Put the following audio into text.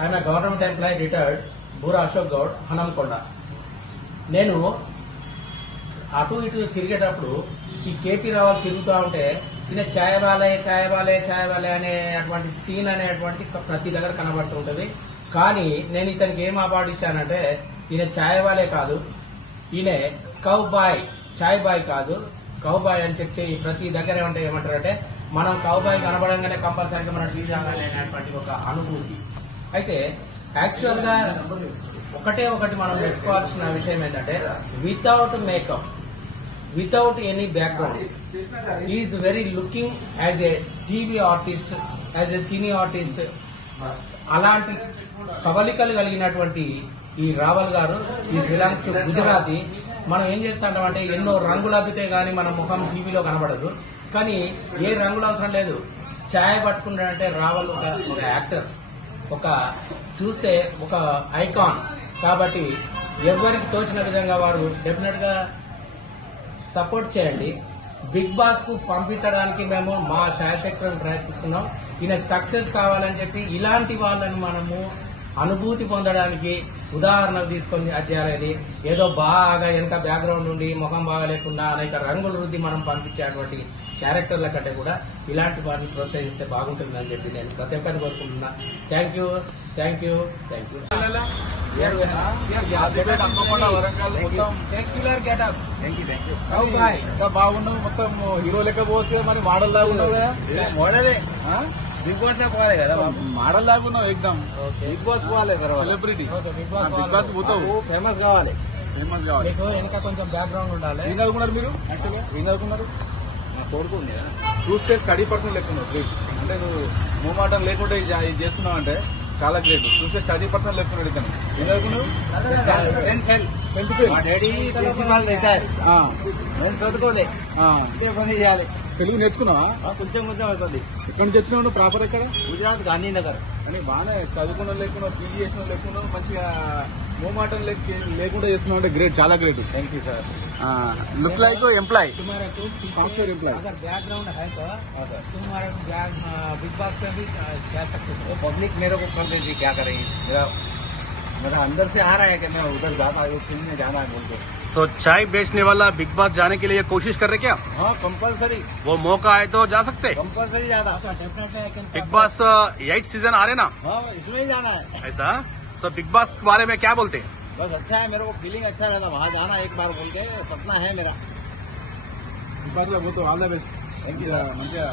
I'm a government employee retired Boora Ashok Goud Hanamkonda. నేను అటు ఇటు తిరిగేటప్పుడు ఈ కేపీ రావాలి తిరుగుతూ ఉంటే ఈయన ఛాయబాలే ఛాయబాలే ఛాయబాలే అనే అటువంటి సీన్ అనేటువంటిది ప్రతి దగ్గర కనబడుతుంటది. కానీ నేను ఇతనికి ఏం అవార్డు ఇచ్చానంటే ఈయన ఛాయబాలే కాదు, ఈయన కౌబాయ్, ఛాయ్ బాయ్ కాదు కౌబాయ్ అని చెప్పి ప్రతి దగ్గర ఏమంటారంటే మనం కౌబాయ్ కనబడంగానే కంపల్సరీగా మనం టీజీ అనేటువంటి ఒక అనుభూతి. అయితే యాక్చువల్ గా ఒకటి మనం తెలుసుకోవాల్సిన విషయం ఏంటంటే without makeup, without any background is very looking as a TV artist, as a cine artist. అలాంటి కవలికలు కలిగినటువంటి ఈ రావల్ గారు ఈ బిలాంగ్స్ టు గుజరాతీ. మనం ఏం చేస్తామంటే ఎన్నో రంగులు అద్దితే గానీ మన ముఖం టీవీలో కనబడదు. కానీ ఏ రంగులు అవసరం లేదు, ఛాయ్ పట్టుకుంటాడంటే రావల్ ఒక యాక్టర్, ఒక చూస్తే ఒక ఐకాన్. కాబట్టి ఎవరికి తోచిన విధంగా వారు డెఫినెట్ గా సపోర్ట్ చేయండి. బిగ్ బాస్ కు పంపించడానికి మేము మా శాయశక్తులను ప్రయత్నిస్తున్నాం. ఈయన సక్సెస్ కావాలని చెప్పి ఇలాంటి వాళ్ళని మనము అనుభూతి పొందడానికి ఉదాహరణలు తీసుకొని అధ్యాయాలని ఏదో బాగా ఎంత బ్యాక్గ్రౌండ్ నుండి ముఖం బాగా లేకుండా అనేక రంగుల వృద్ధి మనం పంపించేటువంటి క్యారెక్టర్ల కంటే కూడా ఇలాంటి వారిని ప్రోత్సహిస్తే బాగుంటుందని చెప్పి నేను ప్రతి ఒక్కరిని కోరుకుంటున్నా. Thank you, thank you, thank you. బాగున్నావు, మొత్తం హీరో లెక్క పోవచ్చు, మరి మోడల్ లాగా ఉన్నావు కదా. మోడలే బిగ్ బాస్ పోవాలి కదా, మోడల్ లాగా ఉన్నావు ఎగ్జామ్. బిగ్ బాస్ పోవాలి, సెలబ్రిటీ బిగ్ బాస్ పోతావు, ఫేమస్ కావాలి. ఫేమస్ కావాలి. మీకు వెనక కొంచెం బ్యాక్గ్రౌండ్ ఉండాలి. ఏం చదువుకున్నారు మీరు? యాక్చువల్గా ఏం చదువుకున్నారు? కోరుకుంది చూస్తే స్టడీ పర్సన్ లెక్కున్నావు. గ్రేట్. అంటే నువ్వు మూమాటం లేకుండా ఇది చేస్తున్నావు అంటే చాలా గ్రేట్. చూస్తే స్టడీ పర్సన్ లెక్కున్నాడు ఇతను. ఏం చదువుకున్నావు? 10th fail. మా డాడీ రిటైర్, నేను చదువుకోలే, ఇదే పని చేయాలి. తెలుగు నేర్చుకున్నావా? కొంచెం అవుతుంది. ఎక్కడి నుంచి వచ్చినావు నువ్వు? ప్రాపర్ ఎక్కడ? గుజరాత్ గాంధీనగర్. అని బాగానే చదువుకున్న లేకున్నావు, పీజీ చేసిన లేకున్నావు, మంచిగా మూమాటం లేకుండా చేస్తున్నావు అంటే గ్రేట్, చాలా great. Thank you sir. Look like employ, तुम्हारा को सॉफ्टवेयर एम्प्लॉय. अगर बैकग्राउंड है तो तुम्हारा बिग बॉस में भी क्या सकते हो. पब्लिक मेरे को कर देती, क्या करेगी. मेरा अंदर से आ रहा है कि मैं उधर जा पाऊँ, फिल्म में जाना है बोल के. सो चाय बेचने वाला बिग बॉस जाने के लिए कोशिश कर रहे क्या? हाँ कंपल्सरी, वो मौका आए तो जा सकते. कंपल्सरी जाना. बिग बॉस 8 सीजन आ रहे ना, हाँ इसमें ही जाना है. ऐसा. सो बिग बॉस के बारे में क्या बोलते हैं? बस अच्छा है, मेरे को फीलिंग अच्छा रहता वहाँ जाना एक बार बोल के, सपना है मेरा. పోతావు. All the best. మంచిగా